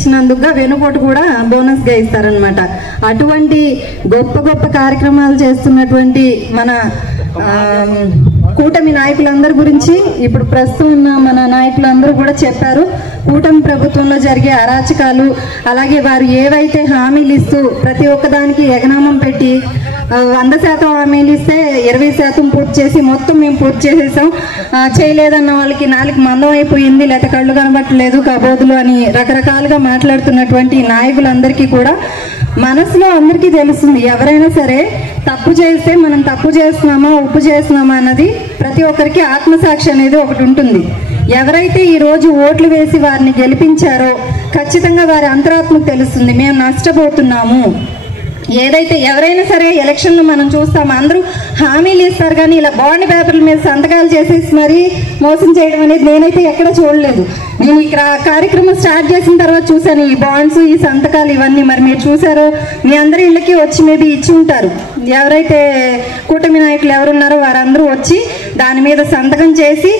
ఇచ్చినందుకుగా వెనుకోటు కూడా బోనస్గా ఇస్తారనమాట. అటువంటి గొప్ప గొప్ప కార్యక్రమాలు చేస్తున్నటువంటి మన కూటమి నాయకులందరి గురించి ఇప్పుడు ప్రస్తుతం ఉన్న మన నాయకులందరూ కూడా చెప్పారు. కూటమి ప్రభుత్వంలో జరిగే అరాచకాలు, అలాగే వారు ఏవైతే హామీలు ఇస్తూ ప్రతి ఒక్కదానికి ఎగనామం పెట్టి 100% హామీలు ఇస్తే 20% పూర్తి చేసి మొత్తం మేము పూర్తి చేసేసాం, చేయలేదన్న వాళ్ళకి నాలుగు మందం అయిపోయింది, లేకపోతే కళ్ళు కనబట్టలేదు కబోదులు అని రకరకాలుగా మాట్లాడుతున్నటువంటి నాయకులందరికీ కూడా మనసులో అందరికీ తెలుస్తుంది, ఎవరైనా సరే తప్పు చేస్తే మనం తప్పు చేస్తున్నామా ఉప్పు చేస్తున్నామా అన్నది ప్రతి ఒక్కరికి ఆత్మసాక్షి అనేది ఒకటి ఉంటుంది. ఎవరైతే ఈరోజు ఓట్లు వేసి వారిని గెలిపించారో ఖచ్చితంగా వారి అంతరాత్మకు తెలుస్తుంది మేము నష్టపోతున్నాము. ఏదైతే ఎవరైనా సరే ఎలక్షన్లో మనం చూస్తాం, అందరూ హామీలు ఇస్తారు కానీ ఇలా బాండ్ పేపర్ల మీద సంతకాలు చేసేసి మరీ మోసం చేయడం అనేది నేనైతే ఎక్కడ చూడలేదు. నేను ఇక్కడ కార్యక్రమం స్టార్ట్ చేసిన తర్వాత చూశాను ఈ బాండ్స్, ఈ సంతకాలు ఇవన్నీ. మరి మీరు చూసారో మీ అందరి ఇళ్ళకి వచ్చి మేబీ ఇచ్చి ఉంటారు. ఎవరైతే కూటమి నాయకులు ఎవరున్నారో వారందరూ వచ్చి దాని మీద సంతకం చేసి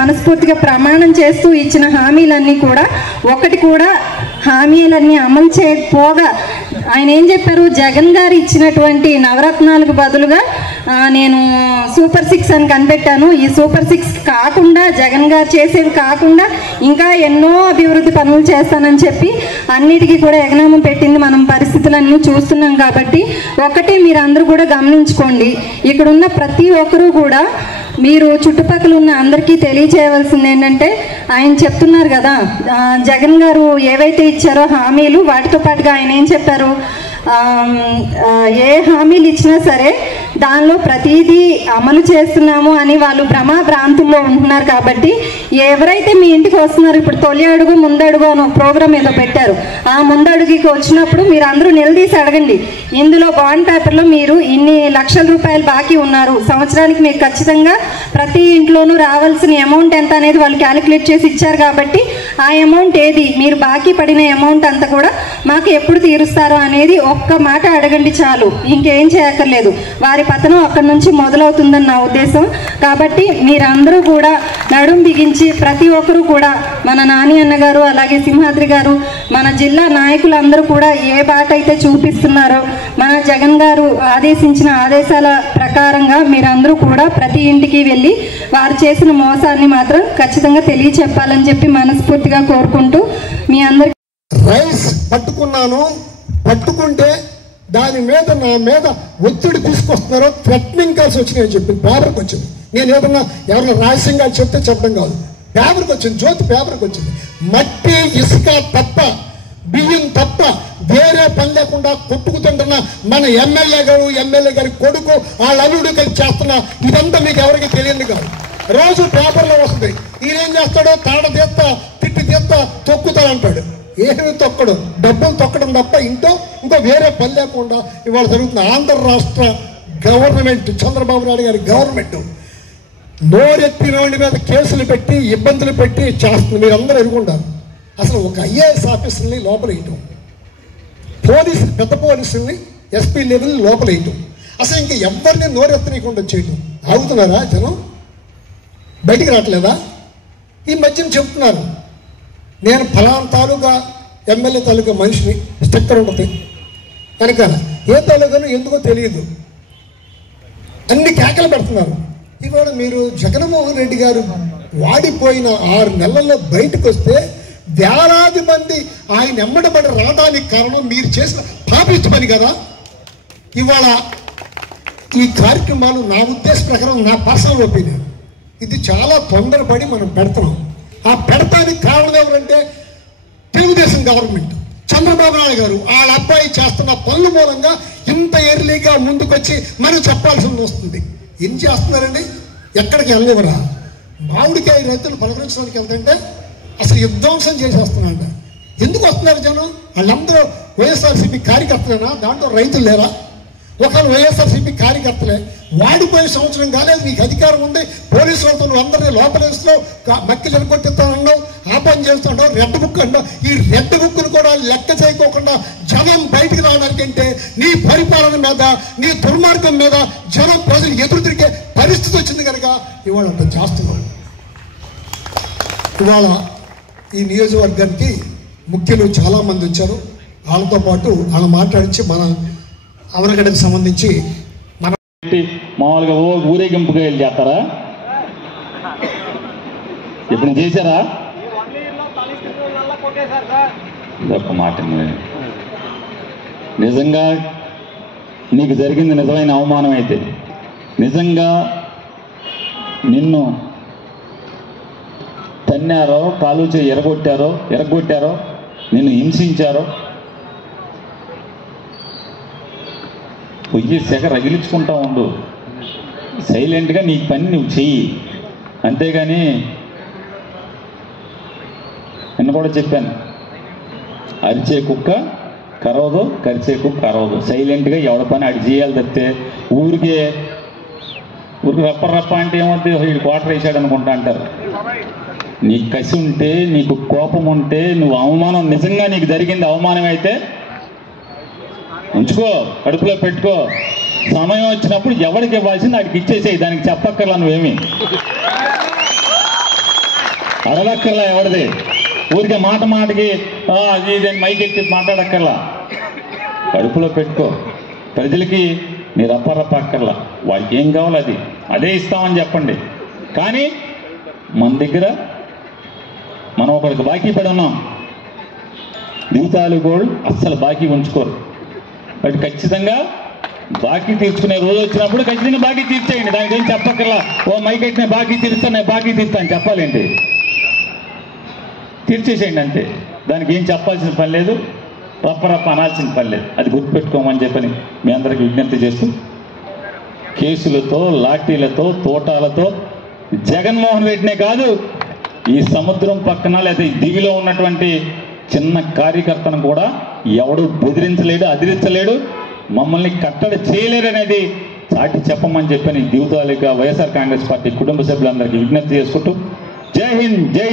మనస్ఫూర్తిగా ప్రమాణం చేస్తూ ఇచ్చిన హామీలన్నీ కూడా ఒకటి కూడా హామీలన్నీ అమలు చేయకపోగా ఆయన ఏం చెప్పారు, జగన్ గారు ఇచ్చినటువంటి నవరత్నాలకు బదులుగా నేను సూపర్ 6 అని కనిపెట్టాను, ఈ సూపర్ 6 కాకుండా జగన్ గారు చేసేది కాకుండా ఇంకా ఎన్నో అభివృద్ధి పనులు చేస్తానని చెప్పి అన్నిటికీ కూడా ఎగనామం పెట్టింది మనం పరిస్థితులన్నీ చూస్తున్నాం. కాబట్టి ఒకటి మీరు అందరూ కూడా గమనించుకోండి, ఇక్కడున్న ప్రతి ఒక్కరూ కూడా మీరు చుట్టుపక్కల ఉన్న అందరికీ తెలియచేయవలసింది ఏంటంటే, ఆయన చెప్తున్నారు కదా జగన్ గారు ఏవైతే ఇచ్చారో హామీలు, వాటితో పాటుగా ఆయన ఏం చెప్పారు, ఏ హామీలు ఇచ్చినా సరే దానిలో ప్రతిదీ అమలు చేస్తున్నాము అని వాళ్ళు భ్రాంతుల్లో ఉంటున్నారు. కాబట్టి ఎవరైతే మీ ఇంటికి వస్తున్నారో, ఇప్పుడు తొలి అడుగు ముందడుగు అని ఒక ప్రోగ్రామ్ ఏదో పెట్టారు, ఆ ముందడుగుకి వచ్చినప్పుడు మీరు అందరూ నిలదీసి అడగండి, ఇందులో బాండ్ పేపర్లో మీరు ఇన్ని లక్షల రూపాయలు బాకీ ఉన్నారు, సంవత్సరానికి మీకు ఖచ్చితంగా ప్రతి ఇంట్లోనూ రావాల్సిన అమౌంట్ ఎంత అనేది వాళ్ళు క్యాలిక్యులేట్ చేసి ఇచ్చారు. కాబట్టి ఆ అమౌంట్ ఏది, మీరు బాకీ పడిన అమౌంట్ అంతా కూడా మాకు ఎప్పుడు తీరుస్తారో అనేది ఒక్క మాట అడగండి చాలు, ఇంకేం చేయక్కర్లేదు. వారి పతనం అక్కడి నుంచి మొదలవుతుందని నా ఉద్దేశం. కాబట్టి మీరందరూ కూడా నడుం బిగించి ప్రతి ఒక్కరూ కూడా మన నాని అన్న గారు, అలాగే సింహాద్రి గారు, మన జిల్లా నాయకులందరూ కూడా ఏ బాట అయితే చూపిస్తున్నారో మన జగన్ గారు ఆదేశించిన ఆదేశాల ప్రకారంగా మీరందరూ కూడా ప్రతి ఇంటికి వెళ్ళి వారు చేసిన మోసాన్ని మాత్రం ఖచ్చితంగా తెలియచెప్పాలని చెప్పి మనస్ఫూర్తిగా కోరుకుంటూ మీ అందరికి రైస్ పట్టుకుంటే దాని మీద నా మీద ఒత్తిడి తీసుకొస్తున్నారో థ్రెటనింగ్ కాల్స్ వచ్చినాయని చెప్పి పేపర్కి వచ్చింది. నేను ఏదన్నా ఎవరైనా రహస్యంగా చెప్తే చెప్పడం కాదు, పేపర్కి వచ్చింది, జ్యోతి పేపర్కి వచ్చింది. మట్టి ఇసుక తప్ప, బియ్యం తప్ప వేరే పని లేకుండా కొట్టుకుతుంటున్న మన ఎమ్మెల్యే గారి కొడుకు వాళ్ళ అల్లుడు కలిసి చేస్తున్న ఇదంతా మీకు ఎవరికి తెలియదు కాదు. రోజు పేపర్లో వస్తుంది, ఈయనేం చేస్తాడో తాడ తీస్తా తిట్టి తీస్తా తొక్కుతాడంటాడు. ఏమి తొక్కడు, డబ్బులు తొక్కడం తప్ప ఇంకో వేరే పని లేకుండా ఇవాళ జరుగుతుంది. ఆంధ్ర రాష్ట్ర గవర్నమెంట్, చంద్రబాబు నాయుడు గారి గవర్నమెంట్ నోరెత్తినోడి మీద కేసులు పెట్టి ఇబ్బందులు పెట్టి చేస్తుంది. మీరు అందరూ ఎరుగుంటారు. అసలు ఒక ఐఏఎస్ ఆఫీసర్ని లోపల వేయటం, పెద్ద పోలీసుల్ని ఎస్పీ లెవెల్ లోపల వేయటం, అసలు ఇంకా ఎవరిని నోరెత్తనీయకుండా చేయటం. ఆగుతున్నారా జనం? బయటికి రావట్లేదా? ఈ మధ్యన చెప్తున్నారు, నేను ఫలానా తాలూకా ఎమ్మెల్యే తాలూకా మనిషిని, స్టిక్కర్ ఉంటుంది వెనకాల, ఏ తాలూకాను ఎందుకో తెలియదు, అన్ని కేకలు పెడుతున్నారు. ఇవాళ మీరు జగన్మోహన్ రెడ్డి గారు వాడిపోయిన 6 నెలల్లో బయటకు వస్తే వేలాది మంది ఆయన ఎమ్మడబడి రావడానికి కారణం మీరు చేసిన పాపిష్టి పని కదా. ఇవాళ ఈ కార్యక్రమాలు నా ఉద్దేశ ప్రకారం, నా పర్సనల్ ఒపీనియన్, ఇది చాలా తొందరపడి మనం పెడుతున్నాం. ఆ పెడతానికి కారణం ఎవరంటే తెలుగుదేశం గవర్నమెంట్, చంద్రబాబు నాయుడు గారు వాళ్ళ అబ్బాయి చేస్తున్న పనుల మూలంగా ఇంత ఎర్లీగా ముందుకొచ్చి మనం చెప్పాల్సి వస్తుంది. ఏం చేస్తున్నారండి? ఎక్కడికి వెళ్ళనివ్వరా? మామిడికాయ రైతులు పలకరించడానికి వెళ్తుంటే అసలు విధ్వంసం చేసేస్తున్నారంట. ఎందుకు వస్తున్నారు జనం? వాళ్ళందరూ వైఎస్ఆర్సీపీ కార్యకర్తలేనా? దాంట్లో రైతులు లేరా? ఒకవేళ వైఎస్ఆర్సీపీ కార్యకర్తలే, వాడిపోయే సంవత్సరం కాలేదు, నీకు అధికారం ఉంది, పోలీసు వాళ్ళతో నువ్వు అందరినీ లోపలేస్తూ మక్కి జరగొట్టిస్తానన్నావు, ఆ పని చేస్తున్నావు, రెడ్ బుక్ అన్నావు. ఈ రెడ్ బుక్ను కూడా లెక్క చేయకోకుండా జనం బయటికి రావడానికి అంటే నీ పరిపాలన మీద, నీ దుర్మార్గం మీద జనం ప్రజలు ఎదురు తిరిగే పరిస్థితి వచ్చింది కనుక ఇవాళ అంత చేస్తున్నావు. ఇవాళ ఈ నియోజకవర్గానికి ముఖ్యులు చాలామంది వచ్చారు. వాళ్ళతో పాటు వాళ్ళు మాట్లాడించి మన అవనగడ్డకు సంబంధించి మన మామూలుగా ఊరేగింపుగా వెళ్ళి చేస్తారా? ఇప్పుడు చేశారా? ఒక మాట నిజంగా నీకు జరిగింది నిజమైన అవమానం అయితే, నిజంగా నిన్ను తన్నారో, కాలు చేయి ఎరగొట్టారో, నిన్ను హింసించారో, పొయ్యి సెగ రగిలించుకుంటా ఉండు. సైలెంట్గా నీ పని నువ్వు చెయ్యి. అంతేగాని నిన్న కూడా చెప్పాను, అరిచే కుక్క కరవదు, కరిచే కుక్క కరవదు. సైలెంట్గా ఎవడ పని అడి చేయాలి తప్పితే ఊరికి రప్ప అంటే ఏమవుతుంది, వీడు క్వార్టర్ వేసాడు అనుకుంటా అంటారు. నీకు కసి ఉంటే, నీకు కోపం ఉంటే, నువ్వు అవమానం నిజంగా నీకు జరిగింది అవమానం అయితే ఉంచుకో, కడుపులో పెట్టుకో. సమయం వచ్చినప్పుడు ఎవరికి ఇవ్వాల్సింది వాడికి ఇచ్చేసేయి. దానికి చెప్పక్కర్లా, నువ్వేమి అడగక్కర్లా ఎవరిది. ఊరికే మాటకి అది ఇదని మైకెత్తి మాట్లాడక్కర్లా. కడుపులో పెట్టుకో. ప్రజలకి నీ రప్ప అక్కర్లా. వాడికి ఏం కావాలో అదే ఇస్తామని చెప్పండి. కానీ మన దగ్గర మనం ఒకరికి బాకీ పడి ఉన్నాం. జీవితాలు గోల్డ్ అస్సలు బాకీ ఉంచుకోరు. బట్ ఖచ్చితంగా బాకీ తీర్చుకునే రోజు వచ్చినప్పుడు ఖచ్చితంగా బాకీ తీర్చేయండి. దానికి ఏం చెప్పక్కర్లా. మైకెట్టి నేను బాకీ తీరుస్తాను చెప్పాలేంటి? తీర్చేసేయండి అంతే. దానికి ఏం చెప్పాల్సిన పని లేదు, రప్ప అనాల్సిన పని లేదు. అది గుర్తుపెట్టుకోమని చెప్పని మీ అందరికీ విజ్ఞప్తి చేస్తూ, కేసులతో, లాఠీలతో, తోటాలతో జగన్మోహన్ రెడ్డినే కాదు, ఈ సముద్రం పక్కన లేదా ఈ దివిలో ఉన్నటువంటి చిన్న కార్యకర్తను కూడా ఎవడు బెదిరించలేడు, అదిరించలేడు, మమ్మల్ని కట్టడి చేయలేరు అనేది చాటి చెప్పమని చెప్పని దిగుతాలిగా వైఎస్ఆర్ కాంగ్రెస్ పార్టీ కుటుంబ సభ్యులందరికీ విజ్ఞప్తి చేసుకుంటూ, జై హింద్, జై